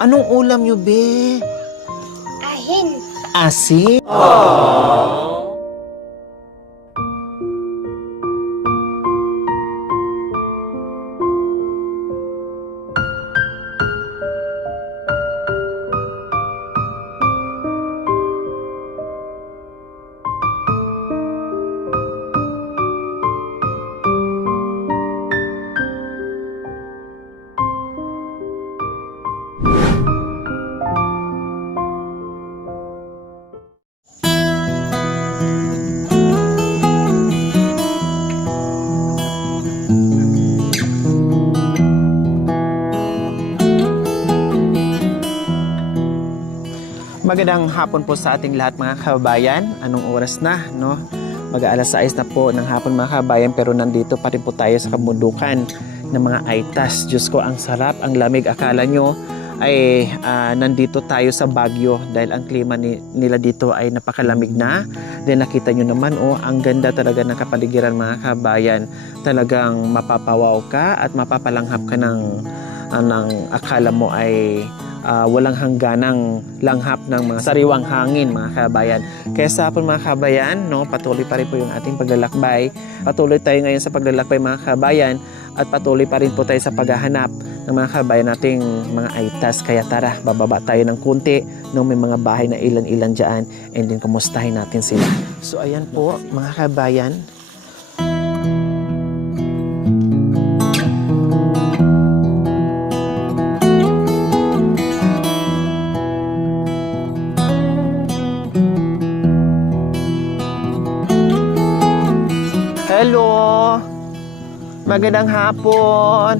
Anong ulam nyo, be? Ahin. Asin? Magandang hapon po sa ating lahat mga kababayan. Anong oras na, no? Mag-aalas 6 na po ng hapon mga kababayan, pero nandito pa rin po tayo sa kabundukan ng mga Aitas. Diyos ko, ang sarap, ang lamig. Akala nyo ay nandito tayo sa Baguio dahil ang klima nila dito ay napakalamig na. Then nakita nyo naman, ang ganda talaga ng kapaligiran mga kababayan. Talagang mapapawaw ka at mapapalanghap ka ng akala mo ay walang hangganang langhap ng mga sariwang hangin mga kabayan. Kaya sa hapon mga kabayan, no, patuloy pa rin po yung ating paglalakbay. Patuloy tayo ngayon sa paglalakbay mga kabayan at patuloy pa rin po tayo sa paghahanap ng mga kabayan nating mga Aitas. Kaya tara, bababa tayo ng kunti nung may mga bahay na ilan-ilan dyan and then kumustahin natin sila. So ayan po mga kabayan. Hello! Magandang hapon!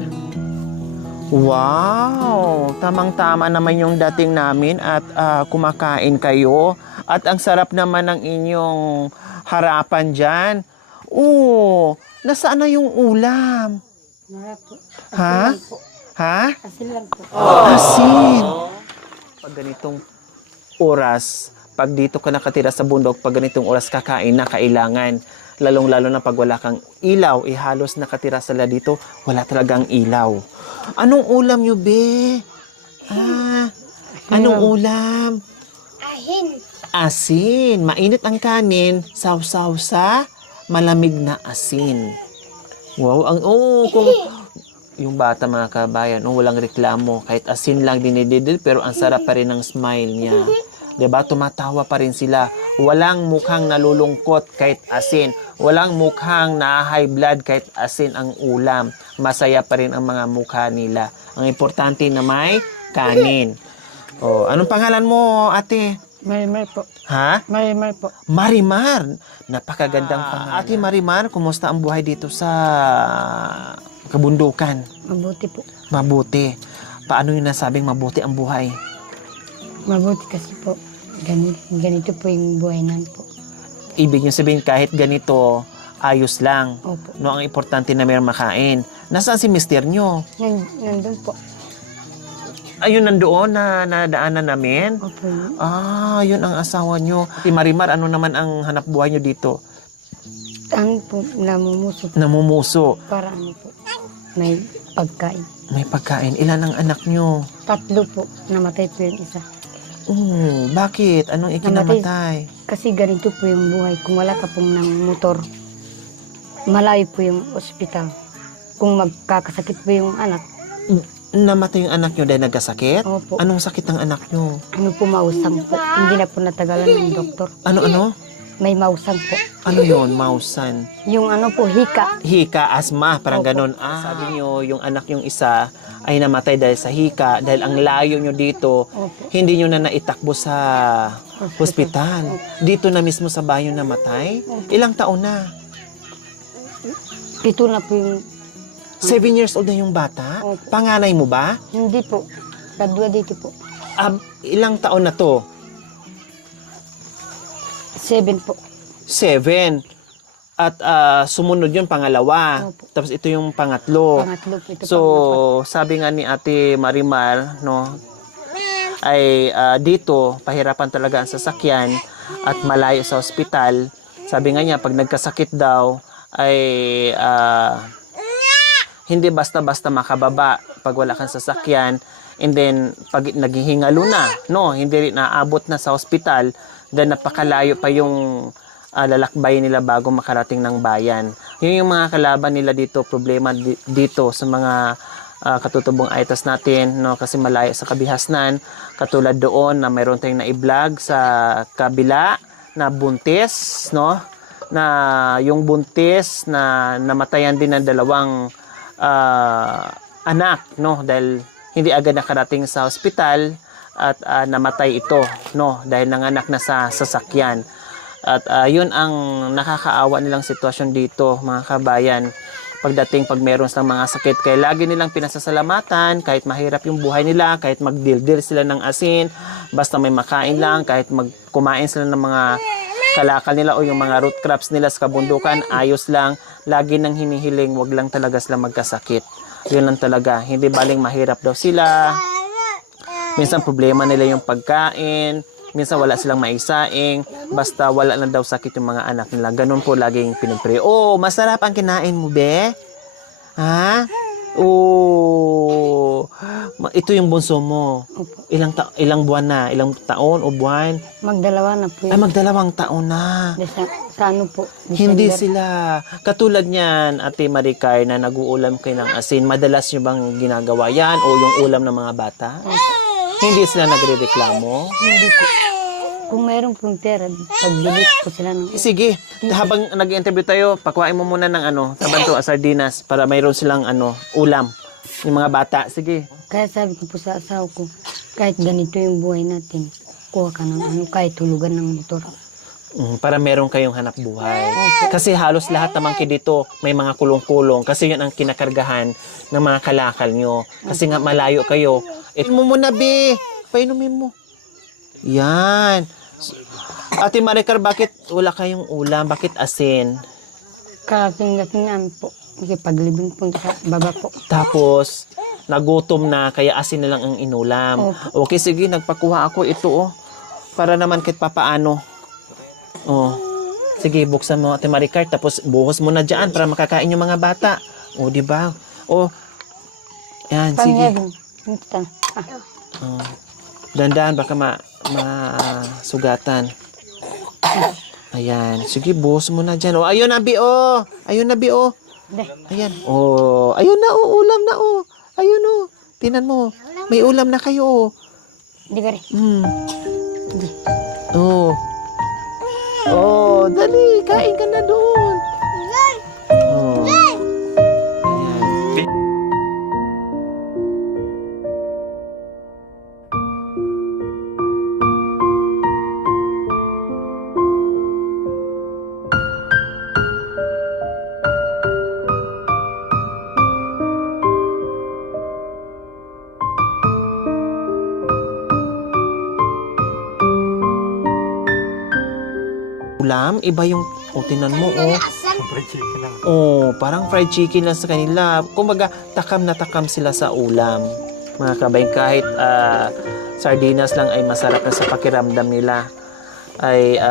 Wow! Tamang-tama naman yung dating namin at kumakain kayo. At ang sarap naman ng inyong harapan dyan. Nasaan na yung ulam? Wala po. Ha? Ha? Asin lang po. Asin! Pag ganitong oras, pag dito ka nakatira sa bundok, pag ganitong oras kakain na kailangan. Lalong-lalo na pag wala kang ilaw, halos nakatira sila dito, wala talagang ilaw. Anong ulam nyo, be? Anong ulam? Ahin. Asin. Mainit ang kanin, sausaw sa malamig na asin. Wow, kung yung bata mga kabayan, walang reklamo, kahit asin lang dinididil, pero ang sarap pa rin ng smile niya. Diba? Tumatawa pa rin sila. Walang mukhang nalulungkot kahit asin. Walang mukhang na-high blood kahit asin ang ulam. Masaya pa rin ang mga mukha nila. Ang importante na may kanin. Anong pangalan mo, ate? May po. Ha? May po. Marimar. Napakagandang pangalan. Ate Marimar, kumusta ang buhay dito sa kabundukan? Mabuti po. Mabuti. Paano yung nasabing mabuti ang buhay? Mabuti kasi po. Ganito po yung buhay namin po. Ibig niyo sabihin kahit ganito, ayos lang. Opo. No, ang importante na mayroong makain. Nasaan si mister nyo? Nandun po. Ayun nandoon na nadaanan namin? Opo. Yun ang asawa nyo. Si Marimar, ano naman ang hanap buhay nyo dito? Ano po, namumuso. Namumuso. Para ano po, may pagkain. May pagkain. Ilan ang anak nyo? 3 po. Namatay po yung isa. Bakit? Anong ikinamatay? Kasi ganito po yung buhay. Kung wala ka pong ng motor, malayo po yung ospital. Kung magkakasakit po yung anak. Namatay yung anak nyo dahil nagkasakit? Opo. Anong sakit ng anak nyo? Ano po, mausang po. Hindi na po natagalan ng doktor. Ano? May mausang po. Ano yon, mausan? Yung ano po, hika. Hika, asma, parang Opo. ganun. Sabi nyo, yung anak yung isa ay namatay dahil sa hika, dahil ang layo nyo dito, Opo. hindi nyo na naitakbo sa hospital. Dito na mismo sa bahay nyo namatay? Ilang taon na? 7 na po yung... 7 years old na yung bata? Opo. Panganay mo ba? Hindi po. Kadwa dito po. Ilang taon na to? 7 po. 7. At sumunod yung pangalawa. Opo. Tapos ito yung pangatlo. Pangatlo po. Ito So, sabi nga ni Ate Marimar, no, ay dito, pahirapan talaga ang sasakyan at malayo sa ospital. Sabi nga niya, pag nagkasakit daw, ay hindi basta-basta makababa pag wala kang sasakyan. And then, pag naghihingalo na, no, hindi rin naabot na sa ospital, then napakalayo pa yung lalakbayin nila bago makarating ng bayan. Yun yung mga kalaban nila dito, problema dito sa mga katutubong aitas natin, no, kasi malayo sa kabihasnan. Katulad doon na mayroon tayong na-vlog sa kabila na buntis, no, na yung buntis na namatayan din ng dalawang anak, no, dahil hindi agad nakarating sa ospital at namatay ito, no, dahil nanganak na sa sasakyan. At yun ang nakakaawa nilang sitwasyon dito, mga kabayan. Pag meron silang mga sakit, kaya lagi nilang pinasasalamatan kahit mahirap yung buhay nila, kahit magdildil sila ng asin, basta may makain lang, kahit kumain sila ng mga kalakal nila o yung mga root crops nila sa kabundukan, ayos lang. Lagi nang hinihiling, wag lang talaga sila magkasakit. Yun lang talaga. Hindi baling mahirap daw sila. Minsan problema nila yung pagkain. Minsan wala silang maisaing. Basta wala lang daw sakit yung mga anak nila. Ganun po laging pinipray. Oh, masarap ang kinain mo, be? Ha? Oh, ito yung bunso mo. Opo. Ilang buwan na? Ilang taon o buwan? Magdalawa na po Ay, yun. magdalawang taon na. Sa ano po? Hindi December. sila. Katulad niyan, Ate Maricar, na nag-uulam kayo ng asin, madalas nyo bang ginagawa yan o yung ulam ng mga bata? Hindi sila nagre-reklamo? Hindi po. Kung mayroong pong pera, pagbili po sila ng... Sige, habang nag-interview tayo, pakuhain mo muna ng saban to, sardinas, para mayroon silang ulam. Yung mga bata, sige. Kaya sabi ko po sa asawa ko, kahit ganito yung buhay natin, kuha ka ng kahit tulugan ng motor. Para meron kayong hanap buhay. Kasi halos lahat naman kayo dito may mga kulong-kulong. Kasi yun ang kinakargahan ng mga kalakal nyo. Kasi nga malayo kayo. Ito mo muna, be. Painumin mo. Yan. Ate Maricar, bakit wala kayong ulam? Bakit asin? Kalating-lating namin po. Kasi paglibing po sa baba po. Tapos, nagutom na, kaya asin na lang ang inulam. Okay, sige, nagpakuha ako ito, para naman kahit papaano. Sige, buksan mo, Ate Maricar, tapos buhos mo na dyan para makakain yung mga bata. Di ba? Yan, sige. Dandan, baka masugatan. Ayan, sige, buhos mo na dyan. Ayun na, Bi, ayun na, Bi, ayan. Ayun na, ulam na, ayun, tinan mo. May ulam na kayo, Hindi ka rin. Dali, kain ka na doon. Ayan. Ulam, iba yung, tinan mo, parang fried chicken lang sa kanila. Kumbaga, takam na takam sila sa ulam. Mga kabay, kahit sardinas lang ay masarap na sa pakiramdam nila. Ay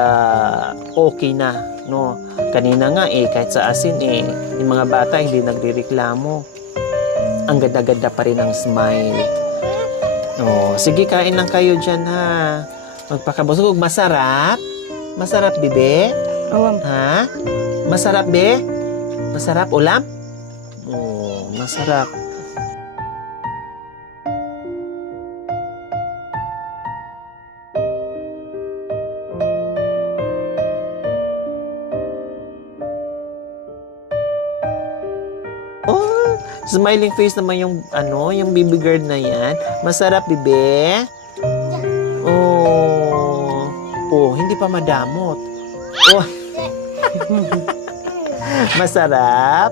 okay na, no? Kanina nga kahit sa asin yung mga bata hindi nagrereklamo. Ang ganda-ganda pa rin ang smile. Sige, kain lang kayo dyan, ha? Magpakabusog. Masarap? Masarap, bebe? Ha? Masarap, be? Masarap ulam? Masarap. Smiling face naman yung yung baby girl na yan. Masarap, bebe? Hindi pa madamot. Masarap?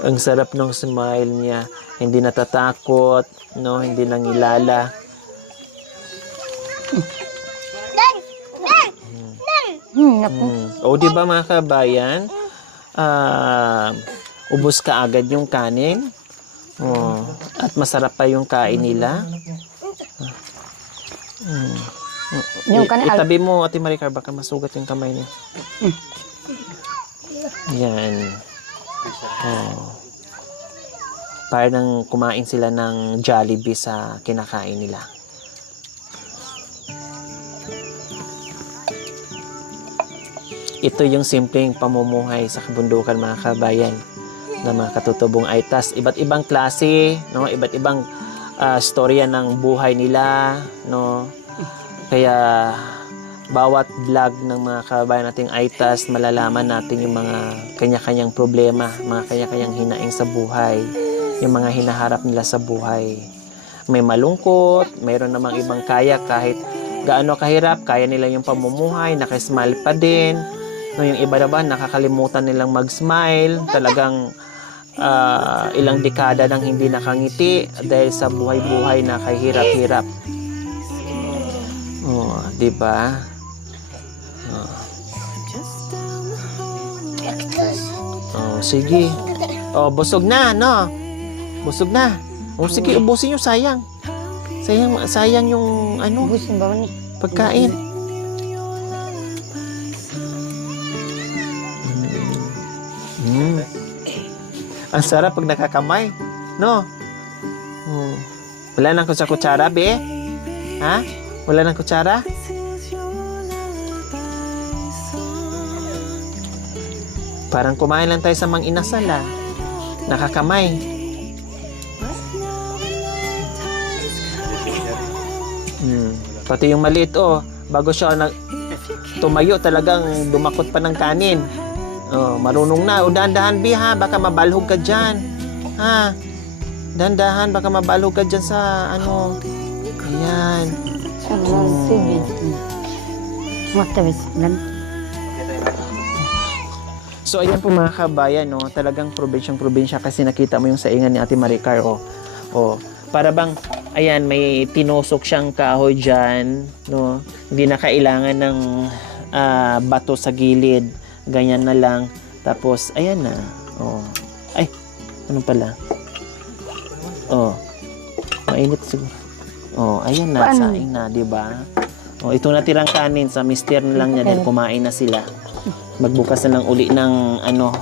Ang sarap ng smile niya. Hindi natatakot, no? Hindi nangilala. Di ba mga kabayan? Ubos ka agad yung kanin. At masarap pa yung kain nila. Yung kanin, Itabi mo, Ate Maricar, baka masugat yung kamay niya. Yan. Oh. Parang kumain sila ng Jollibee sa kinakain nila. Ito yung simpleng pamumuhay sa kabundukan mga kabayan ng mga katutubong Aitas. Iba't ibang klase, no? Iba't ibang storya ng buhay nila, no? Kaya bawat vlog ng mga kabayan nating Aitas, malalaman natin yung mga kanya-kanyang problema, mga kanya-kanyang hinaing sa buhay, yung mga hinaharap nila sa buhay. May malungkot, mayroon namang ibang kaya kahit gaano kahirap, kaya nila yung pamumuhay, nakasmile pa din. No, yung iba naman, nakakalimutan nilang mag-smile, talagang ilang dekada nang hindi nakangiti dahil sa buhay-buhay na kahirap-hirap. Oh, di ba? Oh, sige. Oh, busog na, no? Busog na. Oh, sige, ubusin nyo, sayang. Sayang yung ano, Gusto ba ni? pagkain. Ang sarap pag nakakamay, no? Wala nang sa kutsara, be? Ha? Wala nang kutsara? Parang kumain lang tayo sa mang inasal, ah. Nakakamay. Pati yung maliit, oh. Bago siya tumayo, talagang dumakot pa ng kanin. Oh, marunong na. O, dahan-dahan, bi, ha? Baka mabalhog ka dyan. Ha? Dahan-dahan, baka mabalhog ka dyan sa, ano. Ayan. Sige. Matabis lang. So, ayan po mga kabayan, no? Talagang probinsyang-probinsya kasi nakita mo yung saingan ni Ate Maricar, oh. Oh, para bang, ayan, may tinusok siyang kahoy dyan, no? Hindi na kailangan ng bato sa gilid. Ganyan na lang. Tapos, ayan na. Oh. Ay, ano pala? Oh. Mainit siguro. Oh, ayan na. Paano? Saing na, di ba? Oh, ito natirang kanin sa mister na lang niya din. Kumain na sila. Magbukas na lang uli ng, ano,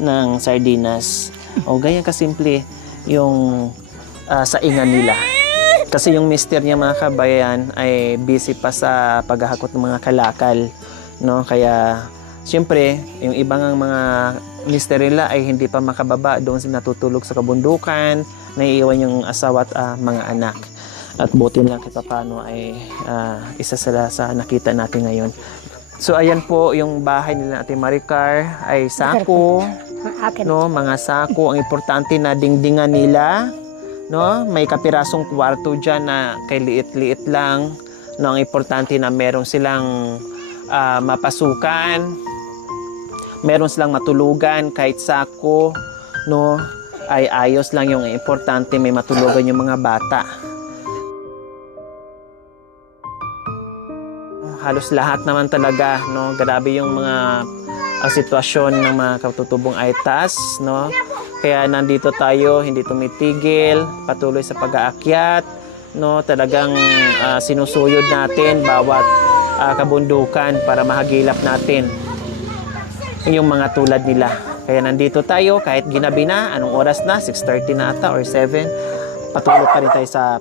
ng sardinas. Oh, ganyan kasimple yung saingan nila. Kasi yung mister niya mga kabayan ay busy pa sa paghahakot ng mga kalakal. No? Kaya, siyempre, yung ibang mga mister nila ay hindi pa makababa doon sila natutulog sa kabundukan, naiiwan yung asawa at mga anak. At buti lang kita paano ay isa sila sa nakita natin ngayon. So ayan po yung bahay nila Ate Maricar ay sako, Akin. no, mga sako. Ang importante na dingdingan nila, no? May kapirasong kwarto diyan na kay liit-liit lang. No, ang importante na meron silang mapasukan, meron silang matulugan kahit sako, no, ay ayos lang. Yung importante may matulugan yung mga bata. Halos lahat naman talaga, no, grabe yung mga sitwasyon ng mga katutubong Aitas, no. Kaya nandito tayo, hindi tumitigil, patuloy sa pag-aakyat, no, talagang sinusuyod natin bawat kabundukan para mahagilap natin yung mga tulad nila. Kaya nandito tayo kahit ginabi na, anong oras na, 6:30 na ata or 7, patuloy pa rin tayo sa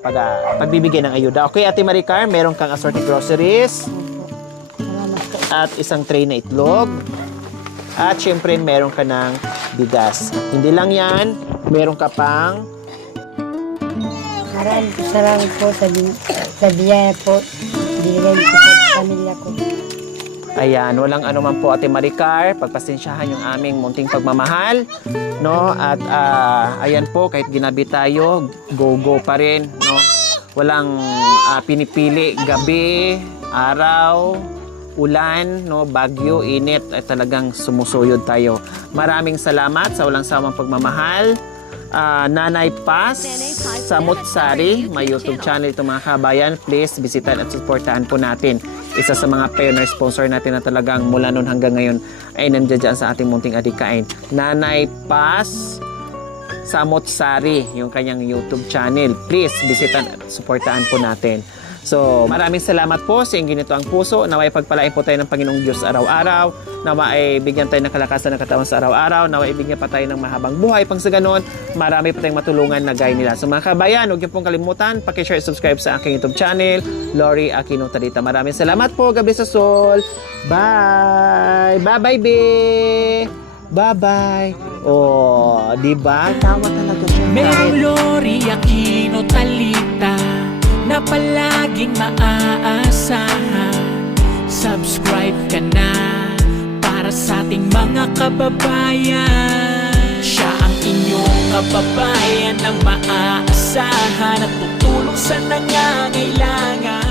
pagbibigay ng ayuda. Okay, Ate Maricar, meron kang assorted groceries Salamat po. at isang tray na itlog. At syempre, meron ka ng bigas. Hindi lang yan, meron ka pang Maraming salamat po sa biyaya po. Binigay ko sa pamilya ko. ayan, walang anuman po Ate Maricar, pagpasensyahan yung aming munting pagmamahal, no? At ayan po, kahit ginabi tayo, go pa rin, no? Walang pinipili, gabi, araw, ulan, no, bagyo, init, ay talagang sumusuyod tayo. Maraming salamat sa walang sawang pagmamahal. Nanay Paz Samutsari, may YouTube channel ito mga kabayan. Please visitan at supportahan po natin. Isa sa mga pioneer sponsor natin na talagang mula noon hanggang ngayon ay nandiyan dyan sa ating munting adikain. Nanay Paz Samutsari, yung kanyang YouTube channel. Please visitan at supportahan po natin. So, maraming salamat po sa inyong ginito ang puso. Naway pagpalain po tayo ng Panginoong Diyos araw-araw. Naway bigyan tayo ng kalakasan ng katawan sa araw-araw. Naway bigyan pa tayo ng mahabang buhay. Pang sa ganun, marami pa tayong matulungan na gaya nila. So mga kabayan, huwag niyo pong kalimutan, pakishare at subscribe sa aking YouTube channel, Lori Aquino Tadita. Maraming salamat po. Gabi sa Sol. Bye! Bye-bye, be! Bye-bye! Oh, di ba? Tawa talaga siya. Merong Lori Aquino Talita na palaging maaasahan. Subscribe ka na para sa ating mga kababayan. Siya ang inyong kababayan na maaasahan at tutulong sa nangangailangan.